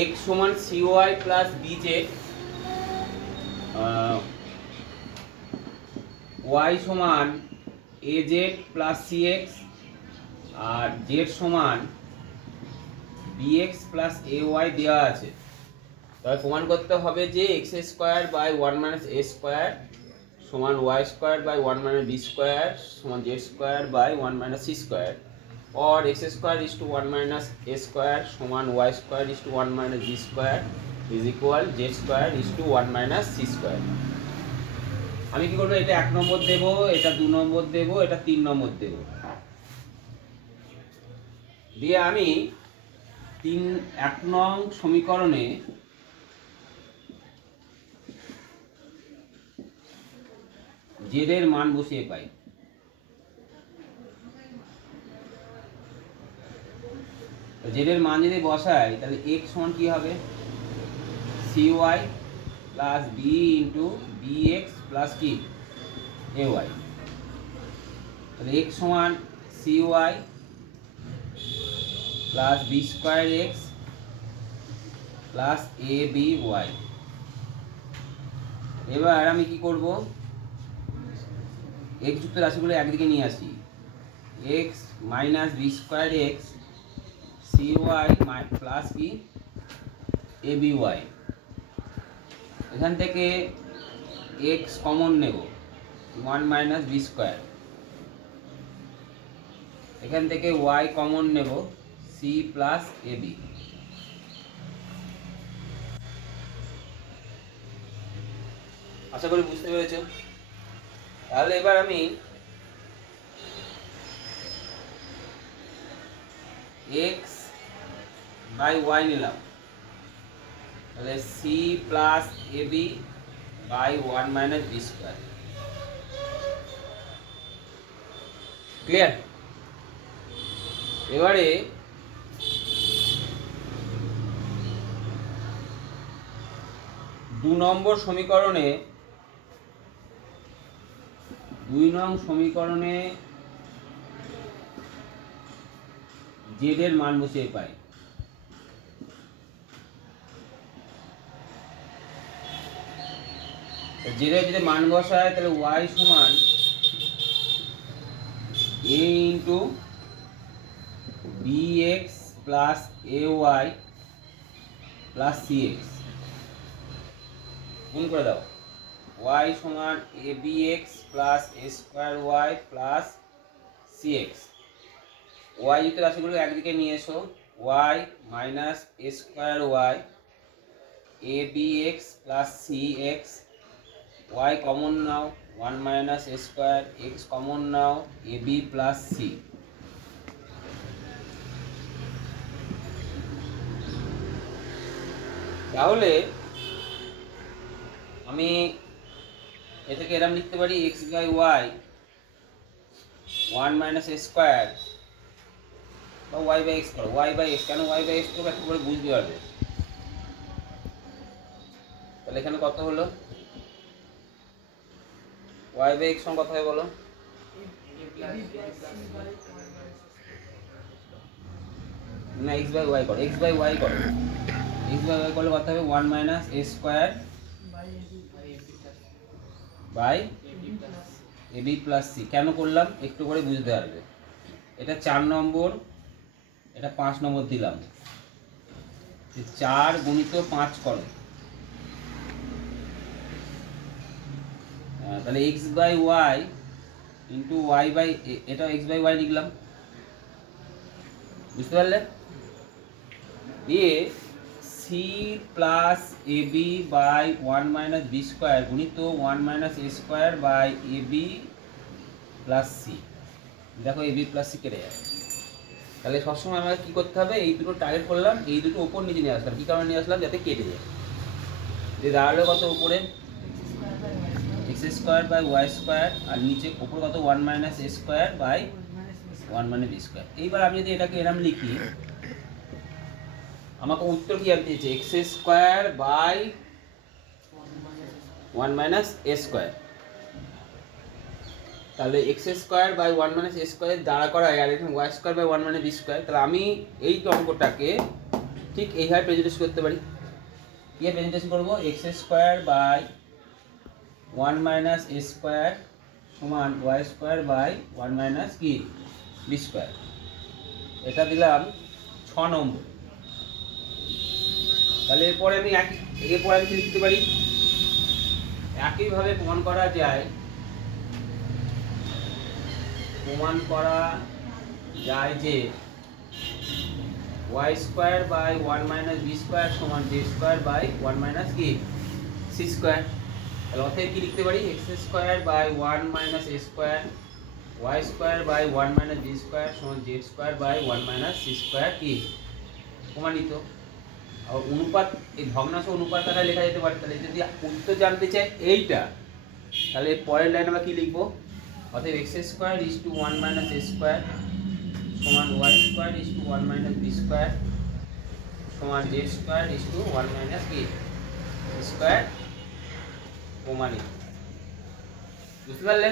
x সমান cy প্লাস bz, y সমান az প্লাস cx আর z সমান bx প্লাস ay দেওয়া আছে। তবে প্রমাণ করতে হবে যে x square by one minus a square সমান y square by one minus B square সমান z square by one minus c square, और x square is to one minus a square समान y square is to one minus b square is equal z square is to one minus C square. আমি কি করব, এটা 1 নম্বর দেব, এটা 2 নম্বর দেব, এটা 3 নম্বর দেব, দিয়ে আমি 1 নং সমীকরণে জেড এর মান বসিয়ে পাই। জেড এর মান যদি বসাই তাহলে x সমান কি হবে, cy plus b into bx plus কি ay, তাহলে x সমান cy plus b square x plus aby। এবার আমি কি করব, x যুক্ত রাশিগুলো একদিকে নিয়ে আসি, x minus B square x cy plus কি aby, এখান থেকে x কমন নেব 1 মাইনাস বি স্কোয়ার, এখান থেকে y কমন নেব c প্লাস ab। আশা করি বুঝতে পেরেছো। তাহলে এবার আমি x বাই y নিলাম, তাহলে c plus ab by 1 minus B square. Clear? এবারে দুই নং সমীকরণে জেড এর মান বসিয়ে পাই। জেড এর যদি মান বসায় তাহলে y সমান a into bx plus ay plus cx, গুণ করে দাও, y সমান abx plus a square y plus cx। y যুক্ত রাশিগুলো একদিকে নিয়ে এসো, y minus a square y abx plus cx, y common নাও 1 minus a square, x common নাও ab প্লাস c। তাহলে আমি এটাকে এরকম লিখতে পারি x by y 1 minus a square বা y বাই x করো, y বাই x, কেন y বাই x করবো একটু করে বুঝতে পারবে। তাহলে এখানে কত হলো, y বাই x সমান কত হবে বলো, না x বাই y করো, x বাই y করো, x বাই y করলে কত হবে 1 minus a square by ab plus c। কেন করলাম একটু করে বুঝতে পারবে। এটা 4 নম্বর, এটা 5 নম্বর দিলাম, 4 গুণিত 5 করো, তাহলে x by y into y by, এটা x বাই y লিখলাম, বুঝতে পারলে। দিয়ে c plus ab by 1 minus B square গুণিত 1 minus a square by ab plus c। দেখো ab প্লাস c কেটে যাবে। তাহলে সবসময় আমাকে কী করতে হবে, এই দুটো টার্গেট করলাম, এই দুটো ওপর নিচে নিয়ে আসলাম। কী কারণে নিয়ে আসলাম, যাতে কেটে যায়। দিয়ে দাঁড়ালো কত উপরে x square by y square, আর নিচে ওপর কত 1 minus a square by 1 minus B square. এইবার আমি যদি এটাকে এরম লিখি, আমাকে উত্তর কি আসতে দিয়েছে, x square by 1 minus a square. তাহলে x square by 1 minus a square দ্বারা করা হয়, আর এখানে y square by 1 minus B square. তাহলে আমি এই অঙ্কটাকে ঠিক এইভাবে প্রেজেন্টেশন করতে পারি। কী প্রেজেন্টেশন করবো? X square by 1 minus a square সমান ওয়াই স্কোয়ার বাই 1 মাইনাস কি বি স্কোয়ার। এটা দিলাম 6 নম্বর। তাহলে এরপরে আমি কি লিখতে পারি? একইভাবে প্রমাণ করা যায় যে y square by 1 minus B square সমান জেড স্কোয়ার বাই 1 মাইনাস কি সি স্কোয়ার। তাহলে অতএব কি লিখতে পারি? X square by 1 minus a square y square by 1 minus B square সমান z square by 1 minus c square কি প্রমাণিত। আর অনুপাত, এই ভগ্নাংশ অনুপাত দ্বারা লেখা যেতে পারে। তাহলে যদি উত্তর জানতে চাই এইটা, তাহলে পরের লাইন আমরা কি লিখবো? অতএব x square is to 1 minus a square সমান y square is to 1 minus B square সমান z square is to 1 minus কি স্কোয়ার প্রমাণিত। বুঝতে পারলে?